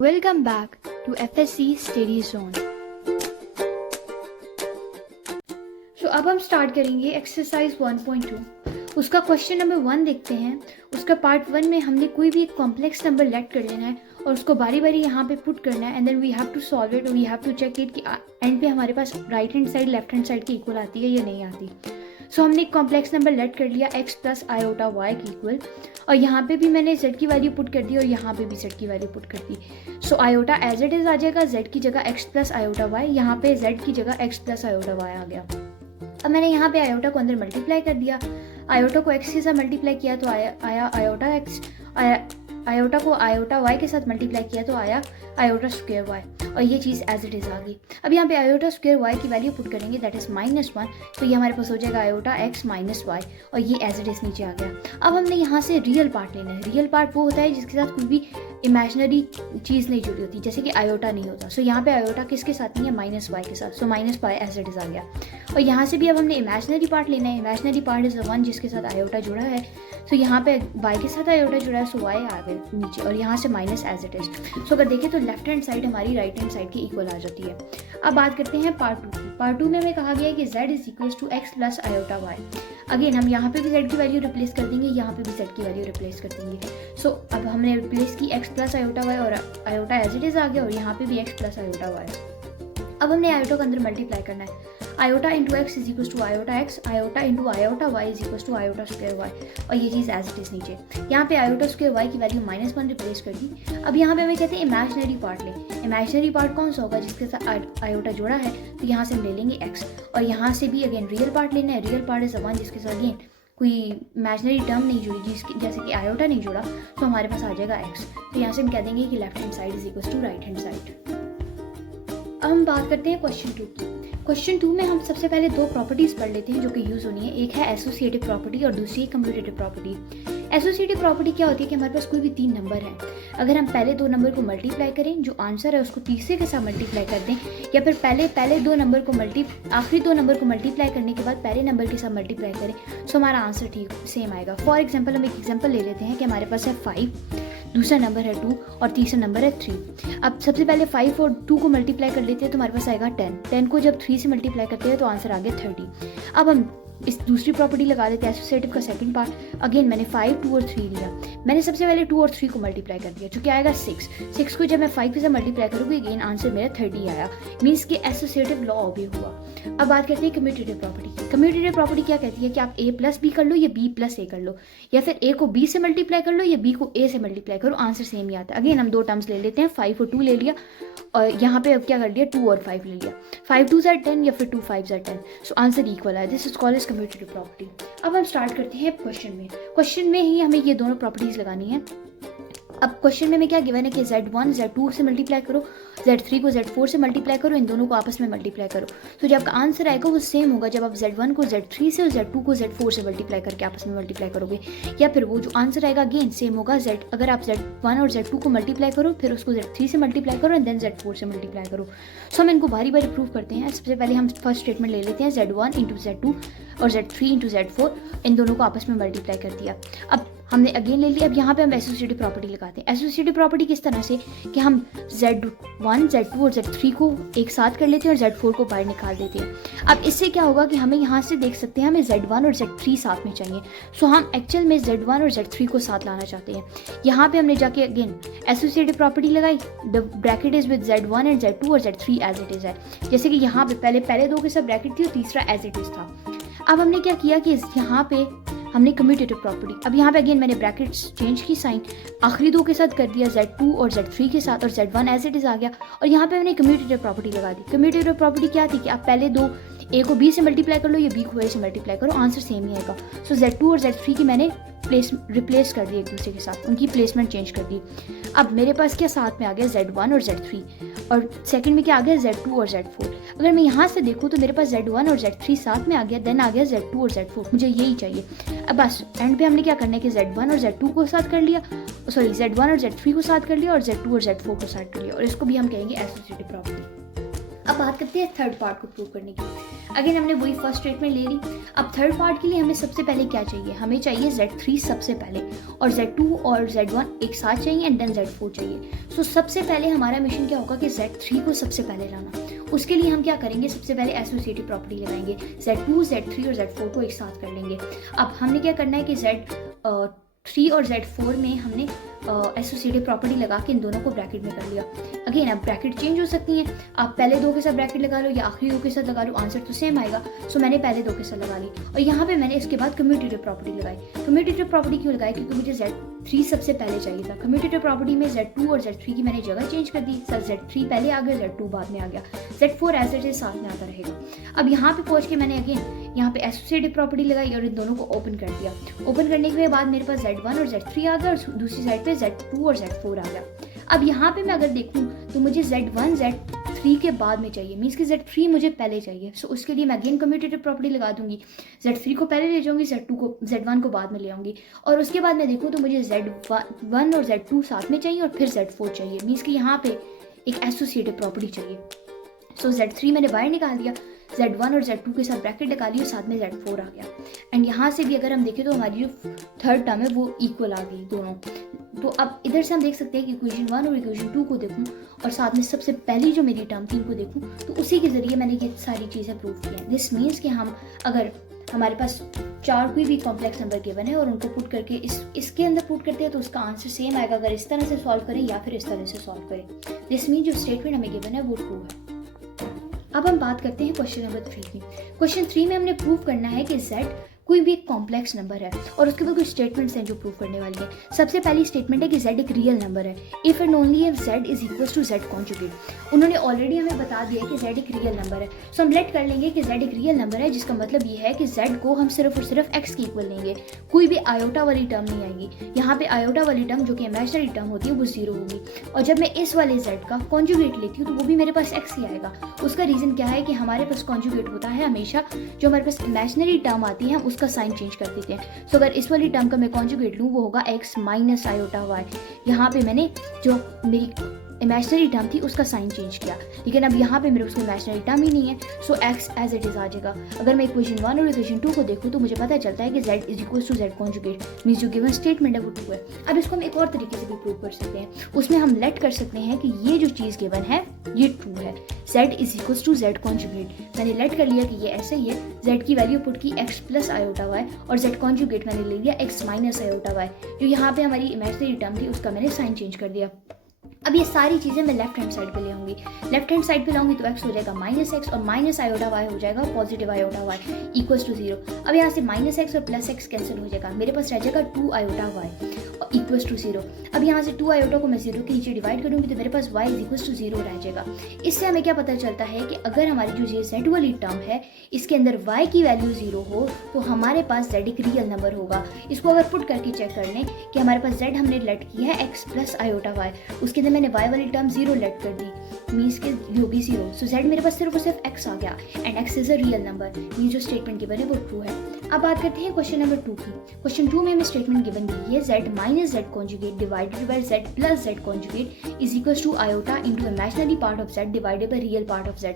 Welcome back to FSC Study Zone. अब हम start करेंगे एक्सरसाइज 1.2. उसका क्वेश्चन नंबर 1 देखते हैं. उसका पार्ट 1 में हमने कोई भी एक कॉम्प्लेक्स नंबर लेट कर लेना है और उसको बारी बारी यहाँ पे पुट करना है and then we have to solve it. We have to check it कि एंड पे हमारे पास right hand side left hand side की इक्वल आती है या नहीं आती. सो हमने एक कॉम्प्लेक्स नंबर लेट कर लिया x प्लस आयोटा वाई की इक्वल और यहाँ पे भी मैंने z की वैल्यू पुट कर दी और यहाँ पे भी z की वैल्यू पुट कर दी. So iota as it is आ जाएगा z की जगह x प्लस आयोटा वाई. यहाँ पे z की जगह x प्लस आयोटा वाई आ गया. अब मैंने यहाँ पे आयोटा को अंदर मल्टीप्लाई कर दिया. आयोटा को x के साथ मल्टीप्लाई किया तो आया आयोटा x. आयोटा को आयोटा वाई के साथ मल्टीप्लाई किया तो आया आयोटा स्क्वायर वाई और ये चीज़ एज इट इज़ आ गई. अब यहाँ पे आयोटा स्क्वायर वाई की वैल्यू पुट करेंगे दैट इज़ -1. तो ये हमारे पास हो जाएगा आयोटा x माइनस वाई और ये एज इट इज़ नीचे आ गया. अब हमने यहाँ से रियल पार्ट लेना है. रियल पार्ट वो होता है जिसके साथ कोई भी इमेजिनरी चीज़ नहीं जुड़ी होती, जैसे कि आयोटा नहीं होता. सो यहाँ पे आयोटा किसके साथ नहीं है, माइनस वाई के साथ. So minus Y as it is आ गया. और यहाँ से भी अब हमने इमेजिनरी पार्ट लेना है. Imaginary part is the one जिसके साथ आयोटा जुड़ा है. सो यहाँ पे वाई के साथ आयोटा जुड़ा है, सो वाई आ गए नीचे और यहाँ से माइनस एज इट इज़. सो अगर देखें तो लेफ्ट हैंड साइड हमारी राइट हैंड साइड की इक्वल आ जाती है. अब बात करते हैं पार्ट 2 की. पार्ट 2 में हमें कहा गया है कि z is equal to x plus iota y. Again हम यहाँ पे भी z की वैल्यू रिप्लेस कर देंगे, यहाँ पे भी z की वैल्यू रिप्लेस कर देंगे. सो अब हमने रिप्लेस की x प्लस आयोटा वाई और आयोटा एज इट इज आ गया और यहाँ पे भी x प्लस आयोटा वाई. अब हमने आयोटा को अंदर मल्टीप्लाई करना है. Iota into x is equal to iota x, iota into iota y is equal to iota square y और ये चीज़ एज इट इज नीचे. यहाँ पे आयोटा स्क्वायर वाई की वैल्यू -1 रिप्लेस कर दी. अब यहाँ पे हमें कहते हैं इमेजिनरी पार्ट लें. इमेजिनरी पार्ट कौन सा होगा, जिसके साथ आयोटा जोड़ा है. तो यहाँ से हम ले लेंगे x और यहाँ से भी अगेन रियल पार्ट लेना है. Real part is the one जिसके साथ अगेन कोई इमेजिनरी टर्म नहीं जुड़ी, जैसे कि आयोटा नहीं जुड़ा. तो हमारे पास आ जाएगा x. तो यहाँ से हम कह देंगे कि left hand side is equal to right hand side. अब हम बात करते हैं क्वेश्चन 2 की. क्वेश्चन 2 में हम सबसे पहले दो प्रॉपर्टीज पढ़ लेते हैं जो कि यूज़ होनी है. एक है एसोसिएटिव प्रॉपर्टी और दूसरी है कम्यूटेटिव प्रॉपर्टी. एसोसिएटिव प्रॉपर्टी क्या होती है कि हमारे पास कोई भी 3 नंबर हैं. अगर हम पहले 2 नंबर को मल्टीप्लाई करें, जो आंसर है उसको तीसरे के साथ मल्टीप्लाई कर दें, या फिर पहले 2 नंबर को आखिरी 2 नंबर को मल्टीप्लाई करने के बाद पहले नंबर के साथ मल्टीप्लाई करें, सो हमारा आंसर ठीक सेम आएगा. फॉर एग्जाम्पल हम एक एग्जाम्पल ले लेते हैं कि हमारे पास है 5, दूसरा नंबर है 2 और तीसरा नंबर है 3. अब सबसे पहले 5 और 2 को मल्टीप्लाई कर लेते हैं तो हमारे पास आएगा 10 को जब 3 से मल्टीप्लाई करते हैं तो आंसर आ गया 30. अब हम इस दूसरी प्रॉपर्टी लगा देते हैं एसोसिएटिव का सेकंड पार्ट. अगेन मैंने 5, 2 और 3 लिया. मैंने सबसे पहले 2 और 3 को मल्टीप्लाई कर दिया जो कि आएगा 6 को जब मैं 5 से मल्टीप्लाई करूँगी अगेन आंसर मेरा 30 आया. मीन्स कि एसोसिएटिव लॉ ऑब्वे हुआ. अब बात करते हैं कम्यूटेटिव प्रॉपर्टी. कम्यूटेटिव प्रॉपर्टी क्या कहती है कि आप a प्लस बी कर लो या b प्लस ए कर लो, या फिर a को b से मल्टीप्लाई कर लो या b को a से मल्टीप्लाई करो, आंसर सेम ही आता है. अगेन हम 2 टर्म्स ले लेते हैं, 5 और 2 ले लिया और यहाँ पे अब क्या कर लिया 2 और 5 ले लिया. 5 2 ज़ 10 या फिर 2 5 ज़ 10. सो आंसर इक्वल है. This is called as commutative property. अब हम स्टार्ट करते हैं क्वेश्चन में. क्वेश्चन में ही हमें ये दोनों प्रॉपर्टीज लगानी है. अब क्वेश्चन में हमें क्या गिवन है कि z1 z2 से मल्टीप्लाई करो, z3 को z4 से मल्टीप्लाई करो, इन दोनों को आपस में मल्टीप्लाई करो. तो जब आपका आंसर आएगा वो सेम होगा जब आप z1 को z3 से और z2 को z4 से मल्टीप्लाई करके आपस में मल्टीप्लाई करोगे, या फिर वो जो आंसर आएगा अगेन सेम होगा. अगर आप z1 और z2 को मल्टीप्लाई करो फिर उसको z3 से मल्टीप्लाई करो एंड देन z4 से मल्टीप्लाई करो. सो हम इनको बारी बारी प्रूव करते हैं. सबसे पहले हम फर्स्ट स्टेटमेंट ले लेते हैं, z1 इंटू z2 और z3 इंटू z4, इन दोनों को आपस में मल्टीप्लाई कर दिया. अब हमने अगेन ले लिया. अब यहाँ पे हम एसोसिएटिव प्रॉपर्टी लगाते हैं. एसोसिएटिव प्रॉपर्टी किस तरह से कि हम z1 z2 और z3 को एक साथ कर लेते हैं और z4 को बाहर निकाल देते हैं. अब इससे क्या होगा कि हमें यहाँ से देख सकते हैं हमें z1 और z3 साथ में चाहिए. सो हम एक्चुअल में z1 और z3 को साथ लाना चाहते हैं. यहाँ पे हमने जाके अगेन एसोसिएटिव प्रॉपर्टी लगाई. The bracket is with z1 and z2 और z3 एज इट इज है. जैसे कि यहाँ पे पहले 2 के साथ ब्रैकेट थी और तीसरा एज इट इज था. अब हमने क्या किया कि यहाँ पे हमने कम्यूटेटिव प्रॉपर्टी. अब यहाँ पे अगेन मैंने ब्रैकेट्स चेंज की साइन, आखिरी 2 के साथ कर दिया z2 और z3 के साथ और z1 एज इट इज आ गया और यहाँ पे मैंने कम्यूटेटिव प्रॉपर्टी लगा दी. कम्यूटेटिव प्रॉपर्टी क्या थी कि आप पहले 2 a को b से मल्टीप्लाई कर लो या b को a से मल्टीप्लाई करो, आंसर सेम ही आएगा. सो z2 और z3 की मैंने रिप्लेस कर दी एक दूसरे के साथ, उनकी प्लेसमेंट चेंज कर दी. अब मेरे पास क्या साथ में आ गया z1 और z3 और सेकंड में क्या आ गया z2 और z4. अगर मैं यहाँ से देखूँ तो मेरे पास z1 और z3 साथ में आ गया, देन आ गया z2 और z4. मुझे यही चाहिए. अब बस एंड पे हमने क्या करना है कि z1 और z2 को साथ कर लिया, सॉरी z1 और z3 को साथ कर लिया और z2 और z4 को साथ कर लिया और इसको भी हम कहेंगे एसोसिएटिव प्रॉपर्टी. अब बात करते हैं थर्ड पार्ट को प्रूव करने की। अगेन हमने वही फर्स्ट स्टेटमेंट ले ली। अब थर्ड पार्ट के लिए हमें सबसे पहले क्या चाहिए, हमें चाहिए Z3 सबसे पहले, और Z2 और Z1 एक साथ चाहिए, एंड देन Z4 चाहिए। सो सबसे पहले हमारा मिशन क्या होगा कि Z3 को सबसे पहले लाना। उसके लिए हम क्या करेंगे, सबसे पहले एसोसिएटिव प्रॉपर्टी लगाएंगे, Z2, Z3 और Z4 को एक साथ कर लेंगे। अब हमने क्या करना है कि Z3 और Z4 में हमने एसोसिएटिव प्रॉपर्टी लगा के इन दोनों को ब्रैकेट में कर लिया। अगेन अब ब्रैकेट चेंज हो सकती हैं, आप पहले दो के साथ ब्रैकेट लगा लो या आखिरी दो के साथ लगा लो, आंसर तो सेम आएगा। सो मैंने पहले दो के साथ लगा ली, और यहाँ पे मैंने इसके बाद कम्यूटेटिव प्रॉपर्टी लगाई। कम्यूटेटिव प्रॉपर्टी क्यों लगाई, क्योंकि मुझे Z3 सबसे पहले चाहिए था। कम्यूटेटिव प्रॉपर्टी में Z2 और Z3 की मैंने जगह चेंज कर दी, Z3 पहले आ गया, Z2 बाद में आ गया, Z4 एज इट इज साथ में आता रहेगा। अब यहाँ पे पहुँच के मैंने अगेन यहाँ पे एसोसिएटिव प्रॉपर्टी लगाई और इन दोनों को ओपन कर दिया। ओपन करने के बाद मेरे पास Z1 और Z3 आ गया, और दूसरी साइड पे Z2 और Z4 आ गया। अब यहाँ पे मैं अगर देखूँ तो मुझे Z1 Z3 के बाद में चाहिए, मीन्स कि Z3 मुझे पहले चाहिए। सो उसके लिए मैं अगेन कम्यूटेटिव प्रॉपर्टी लगा दूंगी, Z3 को पहले ले जाऊंगी, Z1 को बाद में ले आऊंगी, और उसके बाद मैं देखूँ तो मुझे Z1 और Z2 साथ में चाहिए और फिर Z4 चाहिए, मीन्स कि यहाँ पे एक एसोसिएटिव प्रॉपर्टी चाहिए। सो Z3 मैंने बाहर निकाल दिया, Z1 और Z2 के साथ ब्रैकेट लगा ली और साथ में Z4 आ गया। एंड यहाँ से भी अगर हम देखें तो हमारी जो थर्ड टर्म है वो इक्वल आ गई दोनों। तो अब इधर से हम देख सकते हैं कि इक्वेशन 1 और इक्वेशन 2 को देखूं और साथ में सबसे पहली जो मेरी टर्म थी उनको देखूं, तो उसी के ज़रिए मैंने ये सारी चीज़ें प्रूव की हैं। दिस मीन्स कि हम अगर हमारे पास चार कोई भी कॉम्प्लेक्स नंबर गिवन है और उनको पुट करके इसके अंदर पुट करते हैं तो उसका आंसर सेम आएगा, अगर इस तरह से सॉल्व करें या फिर इस तरह से सॉल्व करें। दिस मीन जो स्टेटमेंट हमें गिवन है वो ट्रू है। अब हम बात करते हैं क्वेश्चन नंबर 3 की। क्वेश्चन 3 में हमने प्रूव करना है कि Z कोई भी एक कॉम्प्लेक्स नंबर है, और उसके बाद कुछ स्टेटमेंट्स हैं जो प्रूव करने वाली है। सबसे पहली स्टेटमेंट है कि Z एक रियल नंबर है, if and only if Z is equal to Z conjugate. उन्होंने ऑलरेडी हमें बता दिया कि Z एक रियल नंबर है, सो हम लेट कर लेंगे कि Z एक रियल नंबर है, जिसका मतलब ये है कि Z को हम सिर्फ और सिर्फ x के इक्वल लेंगे, कोई भी आयोटा वाली टर्म नहीं आएगी। यहाँ पे आयोटा वाली टर्म जो कि इमेजिनरी टर्म होती है वो 0 होगी, और जब मैं इस वाले Z का कॉन्जुगेट लेती हूँ तो वो भी मेरे पास x ही आएगा। उसका रीज़न क्या है कि हमारे पास कॉन्जुगेट होता है हमेशा जो हमारे पास इमेजिनरी टर्म आती है हम उसका साइन चेंज कर देते हैं। सो अगर इस वाली टर्म का मैं कॉन्जुगेट लूँ वो होगा x माइनस आयोटा y। यहाँ पे मैंने जो मेरी इमेजिनरी टर्म थी उसका साइन चेंज किया, लेकिन अब यहाँ पे मेरे उसको इमेजिनरी टर्म ही नहीं है, सो x एज इट इज आ जाएगा। अगर मैं इक्वेशन 1 और इक्वेशन 2 को देखूँ तो मुझे पता चलता है कि Z is equal to Z conjugate, means जो गिवन स्टेटमेंट है वो ट्रू है। अब इसको हम एक और तरीके से भी प्रूव कर सकते हैं, उसमें हम लेट कर सकते हैं कि ये जो चीज़ गिवन है ये ट्रू है, Z is equal to Z conjugate. मैंने लेट कर लिया कि ये ऐसे ही है, Z की वैल्यू पुट की x प्लस आयोटा y, और Z कॉन्जुगेट मैंने ले लिया x माइनस आयोटा y। जो यहाँ पे हमारी इमेजिनरी टर्म थी उसका मैंने साइन चेंज कर दिया। अब ये सारी चीज़ें मैं लेफ्ट हैंड साइड पे ले आऊँगी, लेफ्ट हैंड साइड पे लाऊंगी तो x हो जाएगा माइनस एक्स, और माइनस आयोटा y हो जाएगा positive iota y equals to 0। अब यहाँ से माइनस एक्स और प्लस एक्स कैंसिल हो जाएगा, मेरे पास रह जाएगा 2 आयोटा y इक्वल्स टू 0। अब यहाँ से 2 आयोटा को मैं 0 के नीचे डिवाइड करूँगी तो मेरे पास y इज इक्वल्स टू 0 रह जाएगा। इससे हमें क्या पता चलता है कि अगर हमारी जो ये z वाली टर्म है इसके अंदर y की वैल्यू 0 हो तो हमारे पास z एक रियल नंबर होगा। इसको अगर पुट करके चेक कर लें कि हमारे पास z हमने लेट की है x प्लस आयोटा y, उसके अंदर मैंने y वाली टर्म 0 लेट कर दी, मीन्स के जो भी 0, सो z मेरे पास सिर्फ और सिर्फ x आ गया, and x is a real number. ये जो स्टेटमेंट गिवन है वो ट्रू है। अब बात करते हैं क्वेश्चन नंबर 2 की। क्वेश्चन 2 में हमें स्टेटमेंट गिवन दी है z minus z conjugate divided by z plus z conjugate is equals to iota into imaginary part of z divided by real part of z।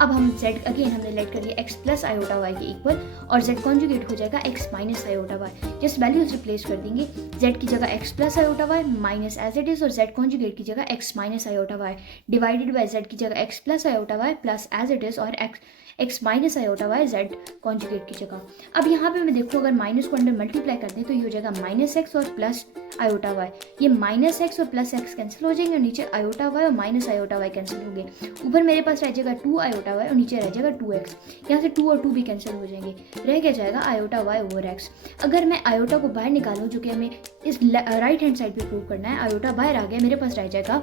अब हम z अगेन हमने late कर लिया x plus iota y के equal, और z conjugate हो जाएगा x minus iota y। Just values replace कर देंगे, z की जगह x plus iota y minus as it is, और z कॉन्जुगेट की जगह x minus iota y divided by z की जगह x plus iota y plus as it is, और x minus iota y z conjugate की जगह। अब यहाँ पे मैं देखूँ अगर माइनस को अंडर मल्टीप्लाई कर दें तो ये हो जाएगा माइनस एक्स और प्लस आयोटा y। ये माइनस एक्स और प्लस एक्स कैंसिल हो जाएंगे और नीचे आयोटा y और माइनस आयोटा y कैंसिल होंगे। ऊपर मेरे पास रह जाएगा 2 आयोटा y और नीचे रह जाएगा 2x। यहाँ से 2 और 2 भी कैंसिल हो जाएंगे, रह क्या जाएगा आयोटा y ओवर x। अगर मैं आयोटा को बाहर निकालूँ, जो कि हमें इस राइट हैंड साइड पे प्रूव करना है, आयोटा बाहर आ गया, मेरे पास रह जाएगा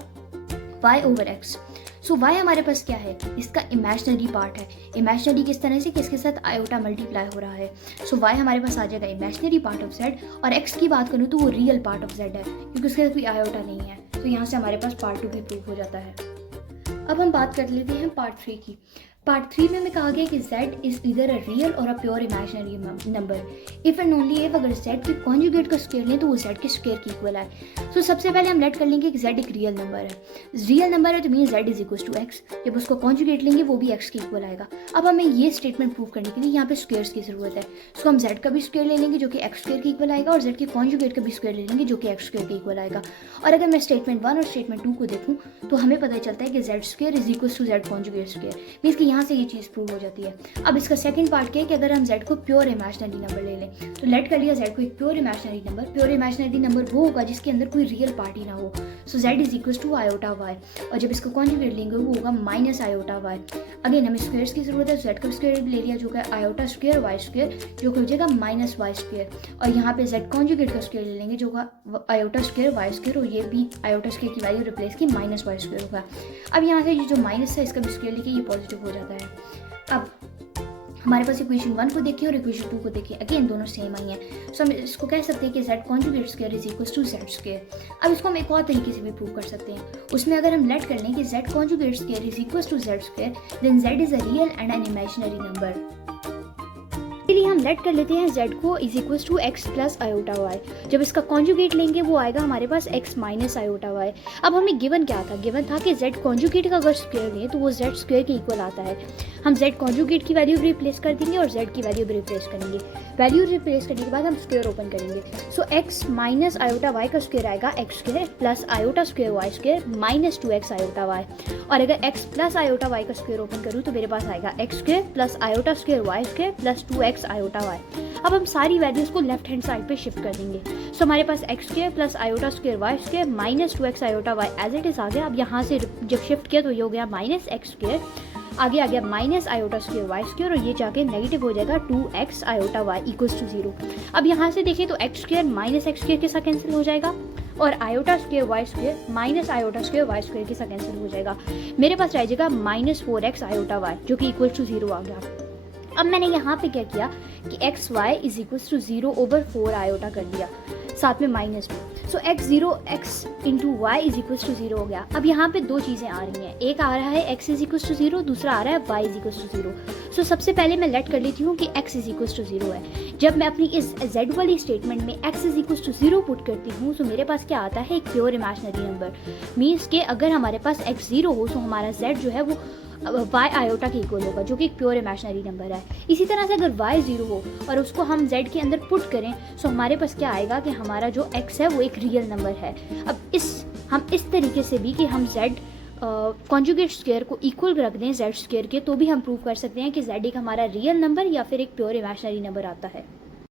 y ओवर x। सो y हमारे पास क्या है, इसका इमेजिनरी पार्ट है। इमेजिनरी किस तरह से कि इसके साथ आयोटा मल्टीप्लाई हो रहा है। सो y हमारे पास आ जाएगा इमेजिनरी पार्ट ऑफ z, और x की बात करूँ तो वो रियल पार्ट ऑफ z है क्योंकि उसके साथ कोई आयोटा नहीं है। तो यहाँ से हमारे पास पार्ट 2 भी प्रूव हो जाता है। अब हम बात कर लेते हैं पार्ट 3 की। पार्ट 3 में हमें कहा गया कि z इज इधर अ रियल और a pure imaginary number if and only if अगर z के कॉन्जुगेट का स्क्वायर लें तो वो z के स्क्वायर की इक्वल है। तो सबसे पहले हम लेट कर लेंगे कि z एक रियल नंबर है। रियल नंबर है तो mean z is equal to x। जब उसको कॉन्जुगेट लेंगे वो भी x की इक्वल आएगा। अब हमें ये स्टेटमेंट प्रूव करने के लिए यहाँ पे स्क्वायर्स की जरूरत है। उसको हम z का भी स्क्वायर ले लेंगे जो कि x स्क्वायर की इक्वल आएगा और z के कॉन्जुगेट का भी स्क्वायर ले लेंगे जो कि x स्क्वायर की इक्वल आएगा। और अगर मैं स्टेटमेंट 1 और स्टेटमेंट 2 को देखूँ तो हमें पता चलता है कि z square is equal to z conjugate square, means कि यहाँ से ये चीज़ प्रूव हो जाती है। अब इसका सेकंड पार्ट क्या है कि अगर हम z को प्योर इमेजिनरी नंबर ले लें तो लेट कर लिया z को एक pure imaginary number. Pure imaginary number वो होगा जिसके अंदर कोई रियल पार्ट ही ना हो। So z is equal to iota y और जब इसको कॉन्जुगेट लेंगे वो होगा माइनस आयोटा y। अगेन हमें स्क्वायर्स की जरूरत है, z का स्क्वायर ले लिया जो कि आयोटा स्क्वायर y स्क्वायर जो कि हो जाएगा माइनस y स्क्वायर और यहाँ पे z कॉन्जुगेट का स्क्वायर ले लेंगे जो होगा आयोटा स्क्वायर y स्क्वायर और ये भी आयोटा स्क्वायर की वैल्यू रिप्लेस की माइनस y स्क्वायर होगा। अब यहाँ से जो माइनस है इसका भी स्क्वायर लेके ये पॉजिटिव हो जाता है। अब हमारे पास इक्वेशन 1 को देखिए और इक्वेशन 2 को देखिए, अगेन दोनों सेम आई हैं। सो हम इसको कह सकते हैं कि z conjugate square is equal to z square. अब इसको हम एक और तरीके से भी प्रूव कर सकते हैं। उसमें अगर हम लेट कर लें कि z conjugate square is equal to z square then z is a real and an imaginary number. इसलिए हम लेट कर लेते हैं z को is equal to x plus iota y। जब इसका कॉन्जुगेट लेंगे वो आएगा हमारे पास x माइनस आयोटा y। अब हमें गिवन क्या था, गिवन था कि z कॉन्जुगेट का अगर स्क्वायर लें तो वो z स्क्वायर के इक्वल आता है। हम z कॉन्जुगेट की वैल्यू भी रिप्लेस कर देंगे और z की वैल्यू भी रिप्लेस करेंगे। वैल्यू रिप्लेस करने के बाद हम स्क्वायर ओपन करेंगे। सो x माइनस आयोटा y का स्क्वायर आएगा x square plus iota square y square minus 2x iota y। और अगर x प्लस आयोटा y का स्क्वायर ओपन करूँ तो मेरे पास आएगा x square plus iota square y square plus 2x iota y। अब हम सारी वैल्यूज को लेफ्ट हैंड साइड पे शिफ्ट कर देंगे। सो हमारे पास x square plus iota square y square minus 2x iota y as it is आ गया। अब यहाँ से जब शिफ्ट किया तो ये हो गया माइनस x स्क्वायर, आगे आ गया minus iota square y square और ये जाके नेगेटिव हो जाएगा 2x iota Y equals to 0। अब यहाँ से देखिए तो x square minus x square के साथ कैंसिल हो जाएगा और iota square y square minus iota square y square के साथ कैंसिल हो जाएगा। मेरे पास रह जाएगा माइनस 4x आयोटा वाई जो कि इक्वल्स टू 0 आ गया। अब मैंने यहाँ पे क्या किया कि x y is equals to 0 over 4 iota कर दिया, साथ में minus 2। So x into y is equals to 0 हो गया। अब यहाँ पे दो चीज़ें आ रही हैं, एक आ रहा है x इज इक्वल्स टू 0, दूसरा आ रहा है y इज इक्वल्स टू 0। सो सबसे पहले मैं लेट कर लेती हूँ कि x इज इक्वल्स टू 0 है। जब मैं अपनी इस z वाली स्टेटमेंट में x is equals to 0 put करती हूँ तो मेरे पास क्या आता है, एक प्योर इमेजिनरी नंबर। मीन्स के अगर हमारे पास x 0 हो तो हमारा z जो है वो y आयोटा के इक्वल होगा जो कि एक प्योर इमेजिनरी नंबर है। इसी तरह से अगर y 0 हो और उसको हम z के अंदर पुट करें तो हमारे पास क्या आएगा कि हमारा जो x है वो एक रियल नंबर है। अब हम इस तरीके से भी कि हम z कॉन्जुगेट स्क्वायर को इक्वल रख दें z स्क्वायर के तो भी हम प्रूव कर सकते हैं कि z एक हमारा रियल नंबर या फिर एक प्योर इमेजिनरी नंबर आता है।